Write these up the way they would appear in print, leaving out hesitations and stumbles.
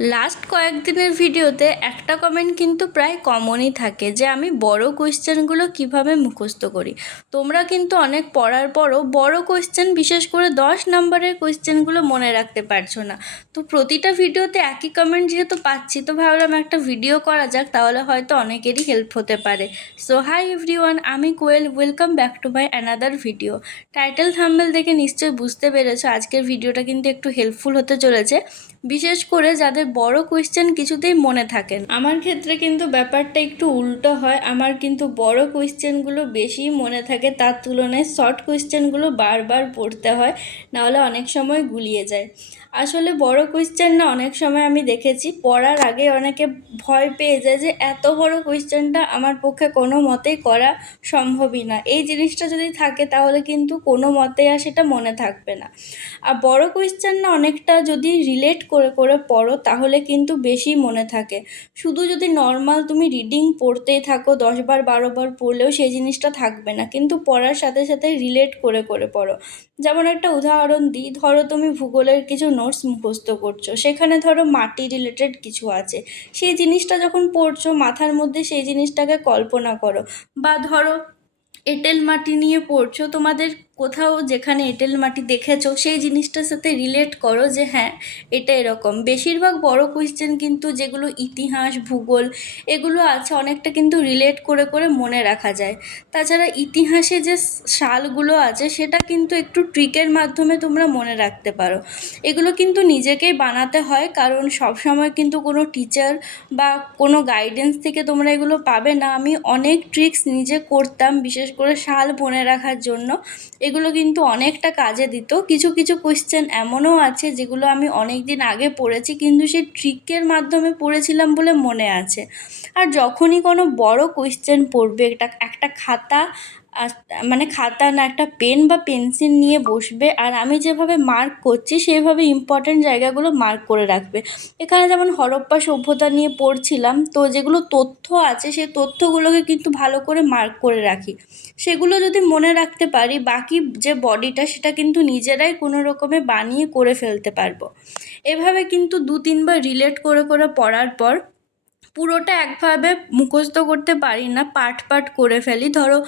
Last কয়েকদিনের ভিডিওতে একটা কমেন্ট কিন্তু প্রায় কমনই থাকে যে আমি বড় কোয়েশ্চেনগুলো কিভাবে মুখস্থ করি। তোমরা কিন্তু অনেক পড়ার পরও বড় কোয়েশ্চেন, বিশেষ করে 10 নম্বরের কোয়েশ্চেনগুলো মনে রাখতে পারছো না। তো প্রতিটা ভিডিওতে একই কমেন্ট যেহেতু পাচ্ছি, তো ভাবলাম একটা ভিডিও করা যাক, তাহলে হয়তো অনেকেরই হেল্প হতে পারে। সো হাই এভরিওয়ান, আমি Koel, welcome back to my another video. Title thumbnail দেখে নিশ্চয়ই বুঝতে পেরেছো আজকের ভিডিওটা কিন্তু একটু হেল্পফুল হতে চলেছে, বিশেষ করে যাদের বড় কোয়েশ্চেন কিছুতেই মনে থাকে না। আমার ক্ষেত্রে কিন্তু ব্যাপারটা একটু উল্টো হয়, আমার কিন্তু বড় কোয়েশ্চেনগুলো বেশি মনে থাকে, তার তুলনায় শর্ট কোয়েশ্চেনগুলো বারবার পড়তে হয়, নাহলে অনেক সময় গুলিয়ে যায়। আসলে বড় কোয়েশ্চেন না, অনেক সময় আমি দেখেছি পড়ার আগে অনেকে ভয় পেয়ে যায় যে এত বড় কোয়েশ্চেনটা আমার পক্ষে কোনো মতেই করা সম্ভবই না। এই জিনিসটা যদি থাকে তাহলে কিন্তু কোনো মতেই আর সেটা মনে থাকবে না। আর বড় কোয়েশ্চেন না অনেকটা যদি রিলেট করে করে পড়ো তাহলে কিন্তু বেশি মনে থাকে। শুধু যদি নর্মাল তুমি রিডিং পড়তেই থাকো 10 বার 12 বার পড়লেও সেই জিনিসটা থাকবে না, কিন্তু পড়ার সাথে সাথে রিলেট করে করে পড়ো। যেমন একটা উদাহরণ দিই, ধরো তুমি ভূগোলের কিছু নোটস মুখস্থ করছো, সেখানে ধরো মাটি রিলেটেড কিছু আছে, সেই জিনিসটা যখন পড়ছো মাথার মধ্যে সেই জিনিসটাকে কল্পনা করো। বা ধরো এঁটেল মাটি নিয়ে পড়ছো, তোমাদের কোথাও যেখানে এঁটেল মাটি দেখেছো সেই জিনিসটার সাথে রিলেট করো যে হ্যাঁ এটা এরকম। বেশিরভাগ বড় কোয়েশ্চেন কিন্তু যেগুলো ইতিহাস, ভূগোল এগুলো আছে, অনেকটা কিন্তু রিলেট করে করে মনে রাখা যায়। তাছাড়া ইতিহাসে যে সালগুলো আছে সেটা কিন্তু একটু ট্রিকের মাধ্যমে তোমরা মনে রাখতে পারো। এগুলো কিন্তু নিজেকেই বানাতে হয়, কারণ সবসময় কিন্তু কোনো টিচার বা কোনো গাইডেন্স থেকে তোমরা এগুলো পাবে না। আমি অনেক ট্রিক্স নিজে করতাম, বিশেষ করে সাল মনে রাখার জন্য। এগুলো কিন্তু অনেকটা কাজে দিত। কিছু কিছু কোয়েশ্চেন এমনও আছে যেগুলো আমি অনেক দিন আগে পড়েছি, কিন্তু সেই ট্রিকের মাধ্যমে পড়েছিলাম বলে মনে আছে। আর যখনই কোনো বড় কোয়েশ্চেন পড়বে, একটা একটা খাতা মানে খাতা না, একটা পেন বা পেন্সিল নিয়ে বসবে, আর আমি যেভাবে মার্ক করছি সেইভাবে ইম্পর্ট্যান্ট জায়গাগুলো মার্ক করে রাখবে। এখানে যেমন হরপ্পা সভ্যতা নিয়ে পড়ছিলাম, তো যেগুলো তথ্য আছে সেই তথ্যগুলোকে কিন্তু ভালো করে মার্ক করে রাখি। সেগুলো যদি মনে রাখতে পারি, বাকি যে বডিটা সেটা কিন্তু নিজেরাই কোনো রকমে বানিয়ে করে ফেলতে পারবো। এভাবে কিন্তু 2-3 বার রিলেট করে করে পড়ার পর পুরোটা একভাবে মুখস্থ করতে পারি না, পার্ট পার্ট করে ফেলি। ধরো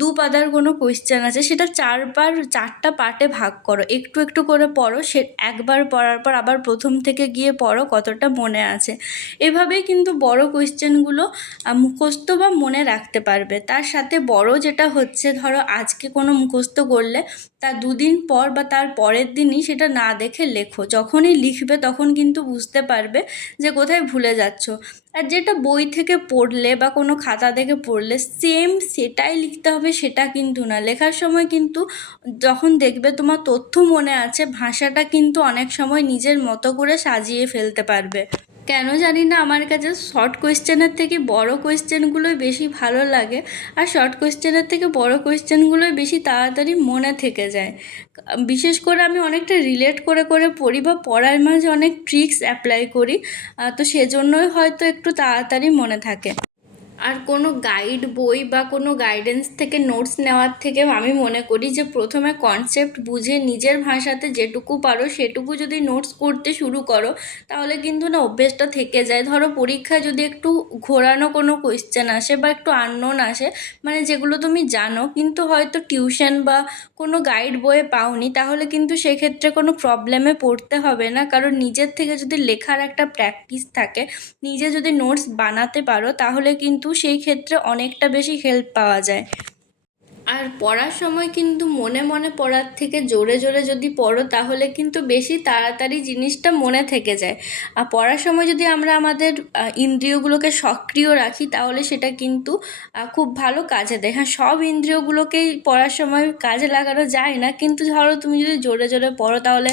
2 পাতার কোনো কোয়েশ্চেন আছে, সেটা 4টা পার্টে ভাগ করো, একটু একটু করে পড়ো, সে একবার পড়ার পর আবার প্রথম থেকে গিয়ে পড়ো কতটা মনে আছে। এভাবেই কিন্তু বড় কোয়েশ্চেনগুলো মুখস্থ বা মনে রাখতে পারবে। তার সাথে বড় যেটা হচ্ছে, ধরো আজকে কোনো মুখস্থ করলে তার 2 দিন পর বা তার পরের দিনই সেটা না দেখে লেখো। যখনই লিখবে তখন কিন্তু বুঝতে পারবে যে কোথায় ভুলে যাচ্ছ। আর যেটা বই থেকে পড়লে বা কোনো খাতা থেকে পড়লে সেম সেটাই লিখতে হবে সেটা কিন্তু না। লেখার সময় কিন্তু যখন দেখবে তোমার তথ্য মনে আছে, ভাষাটা কিন্তু অনেক সময় নিজের মতো করে সাজিয়ে ফেলতে পারবে। কেন জানি না আমার কাছে শর্ট কোয়েশ্চেনের থেকে বড় কোয়েশ্চেনগুলোই বেশি ভালো লাগে, আর শর্ট কোয়েশ্চেনের থেকে বড় কোয়েশ্চেনগুলোই বেশি তাড়াতাড়ি মনে থেকে যায়। বিশেষ করে আমি অনেকটা রিলেট করে করে পড়ি বা পড়ার মাঝে অনেক ট্রিক্স অ্যাপ্লাই করি, তো সেজন্যই হয়তো একটু তাড়াতাড়ি মনে থাকে। আর কোনো গাইড বই বা কোনো গাইডেন্স থেকে নোটস নেওয়ার থেকে আমি মনে করি যে প্রথমে কনসেপ্ট বুঝে নিজের ভাষাতে যেটুকু পারো সেটুকু যদি নোটস করতে শুরু করো, তাহলে কিন্তু না অভ্যেসটা থেকে যায়। ধরো পরীক্ষায় যদি একটু ঘোরানো কোনো কোয়েশ্চেন আসে বা একটু আননোন আসে, মানে যেগুলো তুমি জানো কিন্তু হয়তো টিউশন বা কোনো গাইড বইয়ে পাওনি, তাহলে কিন্তু সেক্ষেত্রে কোনো প্রবলেমে পড়তে হবে না, কারণ নিজের থেকে যদি লেখার একটা প্র্যাকটিস থাকে, নিজে যদি নোটস বানাতে পারো, তাহলে কিন্তু সেই ক্ষেত্রে অনেকটা বেশি হেল্প পাওয়া যায়। আর পড়ার সময় কিন্তু মনে মনে পড়ার থেকে জোরে জোরে যদি পড়ো তাহলে কিন্তু বেশি তাড়াতাড়ি জিনিসটা মনে থেকে যায়। আর পড়ার সময় যদি আমরা আমাদের ইন্দ্রিয়গুলোকে সক্রিয় রাখি তাহলে সেটা কিন্তু খুব ভালো কাজে দেয়। হ্যাঁ, সব ইন্দ্রিয়গুলোকেই পড়ার সময় কাজে লাগানো যায় না, কিন্তু ধরো তুমি যদি জোরে জোরে পড়ো তাহলে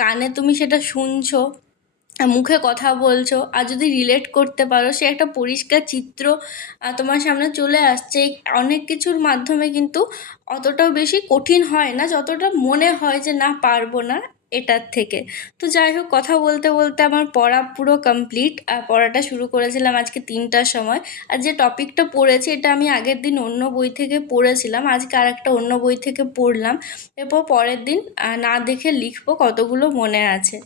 কানে তুমি সেটা শুনছো, মুখে কথা বলছো, আর যদি রিলেট করতে পারো সে একটা পরিষ্কার চিত্র তোমার সামনে চলে আসছে। অনেক কিছুর মাধ্যমে কিন্তু অতটাও বেশি কঠিন হয় না যতটা মনে হয় যে না পারবো না এটার থেকে। তো যাই হোক, কথা বলতে বলতে আমার পড়া পুরো কমপ্লিট। পড়াটা শুরু করেছিলাম আজকে 3টার সময়, আর যে টপিকটা পড়েছি এটা আমি আগের দিন অন্য বই থেকে পড়েছিলাম, আজকে আর একটা অন্য বই থেকে পড়লাম। এরপর পরের দিন না দেখে লিখবো কতগুলো মনে আছে।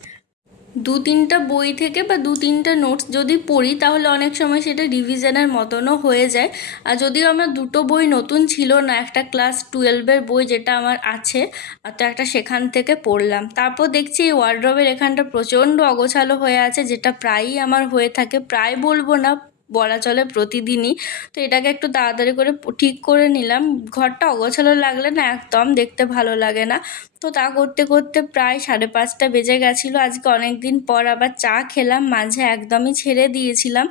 2-3টা বই থেকে বা 2-3টা নোটস যদি পড়ি তাহলে অনেক সময় সেটা রিভিশনের মতনও হয়ে যায়। আর যদিও আমার দুটো বই নতুন ছিল না, একটা ক্লাস 12-এর বই যেটা আমার আছে, তো একটা সেখান থেকে পড়লাম। তারপর দেখছি এই ওয়ার্ড্রবের এখানটা প্রচণ্ড অগোছালো হয়ে আছে, যেটা প্রায়ই আমার হয়ে থাকে, প্রায় বলবো না, বলা চলে প্রতিদিনই। তো এটাকে একটু তাড়াতাড়ি করে ঠিক করে নিলাম। ঘরটা অগোছালো লাগলে না একদম দেখতে ভালো লাগে না। তো তা করতে করতে প্রায় 5:30 বেজে গেছিলো। আজকে অনেক দিন পর আবার চা খেলাম, মাঝে একদমই ছেড়ে দিয়েছিলাম,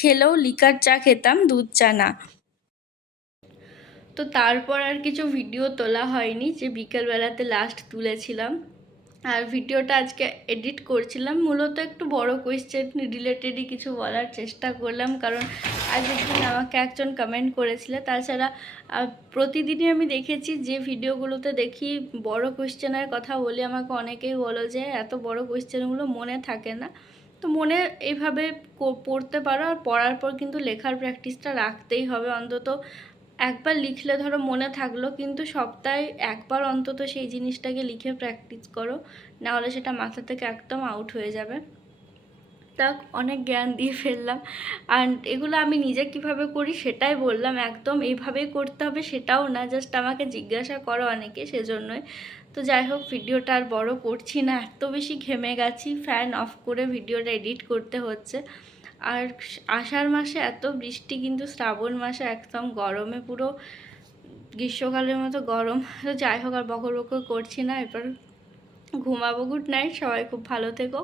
খেলেও লিকার চা খেতাম, দুধ চা না। তো তারপর আর কিছু ভিডিও তোলা হয়নি, যে বিকেলবেলাতে লাস্ট তুলেছিলাম। আর ভিডিওটা আজকে এডিট করছিলাম, মূলত একটু বড় কোয়েশ্চেন রিলেটেডই কিছু বলার চেষ্টা করলাম, কারণ আগের দিন আমাকে একজন কমেন্ট করেছিল। তাছাড়া প্রতিদিনই আমি দেখেছি যে ভিডিওগুলোতে দেখি বড় কোয়েশ্চেনের কথা বলি, আমাকে অনেকেই বলো যে এত বড় কোয়েশ্চেনগুলো মনে থাকে না। তো মনে এইভাবে পড়তে পারো, আর পড়ার পর কিন্তু লেখার প্র্যাকটিসটা রাখতেই হবে। অন্তত একবার লিখলে ধরো মনে থাকলো, কিন্তু সপ্তাহে একবার অন্তত সেই জিনিসটাকে লিখে প্র্যাকটিস করো, নাহলে সেটা মাথা থেকে একদম আউট হয়ে যাবে। তা অনেক জ্ঞান দিয়ে ফেললাম। আর এগুলো আমি নিজে কিভাবে করি সেটাই বললাম, একদম এইভাবেই করতে হবে সেটাও না, জাস্ট আমাকে জিজ্ঞাসা করো অনেকে, সেজন্যই। তো যাই হোক, ভিডিওটা আর বড় করছি না, এত বেশি ঘেমে গেছি, ফ্যান অফ করে ভিডিওটা এডিট করতে হচ্ছে। আর আষাঢ় মাসে এত বৃষ্টি, কিন্তু শ্রাবণ মাসে একদম গরমে পুরো গ্রীষ্মকালের মতো গরম। তো যাই হোক, আর বকর বকর করছি না, এবার ঘুমাবো। গুড নাইট, সবাই খুব ভালো থেকো।